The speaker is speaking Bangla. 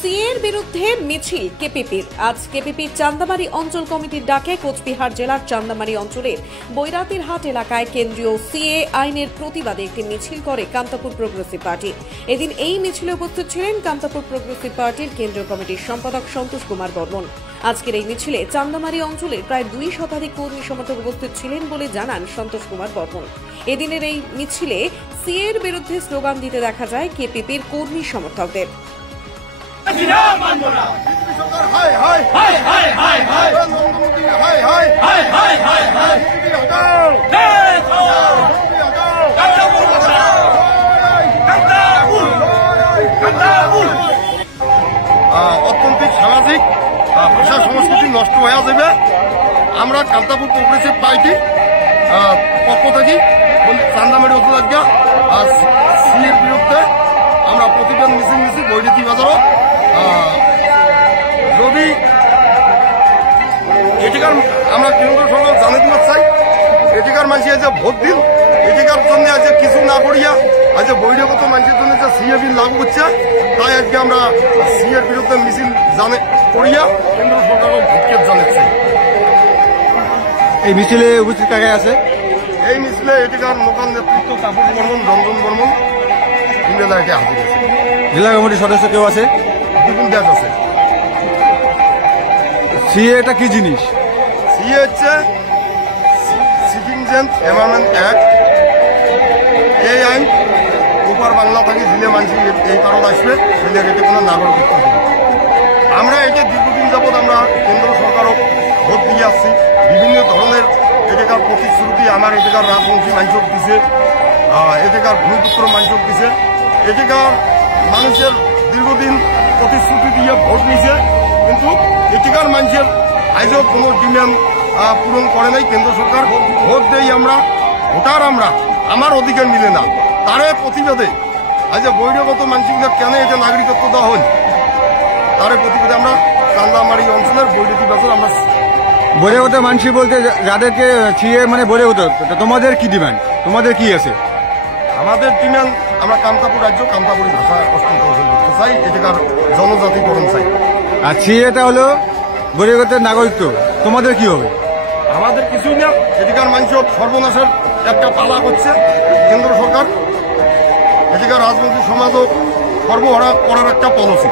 সিএর বিরুদ্ধে মিছিল কেপিপির। আজ কেপিপির চান্দামারি অঞ্চল কমিটির ডাকে কোচবিহার জেলার চান্দামারি অঞ্চলের বৈরাতির হাট এলাকায় কেন্দ্রীয় সিএ আইনের প্রতিবাদে একটি মিছিল করে কামতাপুর প্রোগ্রেসিভ পার্টি। এদিন এই মিছিলে উপস্থিত ছিলেন কামতাপুর প্রোগ্রেসিভ পার্টির কেন্দ্রীয় কমিটির সম্পাদক সন্তোষ কুমার বর্মন। আজকের এই মিছিলে চান্দামারি অঞ্চলের প্রায় 2 শতাধিক কর্মী সমর্থক উপস্থিত ছিলেন বলে জানান সন্তোষ কুমার বর্মন। এদিনের এই মিছিলে সিএর বিরুদ্ধে স্লোগান দিতে দেখা যায় কেপিপির কর্মী সমর্থকদের। অর্থনৈতিক সামাজিক ভাষা সংস্কৃতি নষ্ট হয়ে যাবে। আমরা কামতাপুর প্রোগ্রেসিভ পার্টি পক্ষ থেকে চান্দামারি উপলক্ষে সিএর বিরুদ্ধে আমরা প্রতিবাদ মিছিল নিচ্ছি বৈরাতি বাজারও। যদি এটিকার আমরা কেন্দ্র সরকার জানিয়ে দিতে চাই, এটিকার মানুষ আজ ভোট দিন, এটিকার জন্য আজ কিছু না করিয়া আজ বহিরাগত মানুষের জন্য যে সিএ বিল লাগু করছে, তাই আজকে আমরা সিএর বিরুদ্ধে মিছিল করিয়া কেন্দ্র সরকারও ভোটকেট জানাচ্ছি। এই মিছিলে উপস্থিত কাকে আছে? এই মিছিলে এটিকার লোকাল নেতৃত্ব তাপস বর্মন, রঞ্জন বর্মন, ইন্ডিয়া এটি হাজির আছে। জেলা কমিটির সদস্য কেউ আছে? বিপুল দাস আছে। সিএ এটা কি জিনিস? সিএ হচ্ছে সিটিজেন এনভায়রনমেন্ট অ্যাক্ট। এই আইন উপর বাংলা থেকে জিলে মানুষ এই কারণ আসবে, জিলে এটি কোনো নাগরিকত্ব দেবে। আমরা এটি দীর্ঘদিন যাবৎ আমরা কেন্দ্র সরকারও ভোট দিয়ে আসছি। বিভিন্ন ধরনের এটাকার প্রতিশ্রুতি আমার এটাকার রাজবংশী মানুষক দিছে, এটাকার ভূমিপুত্র মানুষক দিছে। এটাকার মানুষের দীর্ঘদিন প্রতিশ্রুতি দিয়ে ভোট নিয়েছে, কিন্তু এটিকার মানুষের আজও কোনো ডিমান্ড পূরণ করে নাই কেন্দ্র সরকার। ভোট দেই আমরা, ভোটার আমরা, আমার অধিকার মিলে না, তার প্রতিবাদে আজ বহিরাগত মানুষদের কেন এটা নাগরিকত্ব দেওয়া হয়, তার প্রতিবাদে আমরা চান্দামারি অঞ্চলের বৈরাতি বাজার আমরা বহিরাগত মানুষ বলতে যাদেরকে সিএ মানে বহিরাগত, তোমাদের কি ডিমান্ড, তোমাদের কি আছে? আমাদের ডিমান্ড আমরা কামতাপুর রাজ্য কামতাপুরি ভাষা অস্তিত্ব করতে চাই, এটাকার জনজাতিকরণ চাই। আর সিএটা হলো বহিরাগতের নাগরিকত্ব, তোমাদের কি হবে? আমাদের কিছুই না, এটিকার মানুষ সর্বনাশের একটা পালা করছে কেন্দ্র সরকার। এটিকার রাজনৈতিক সমাজও সর্বহারা করার একটা পলিসি।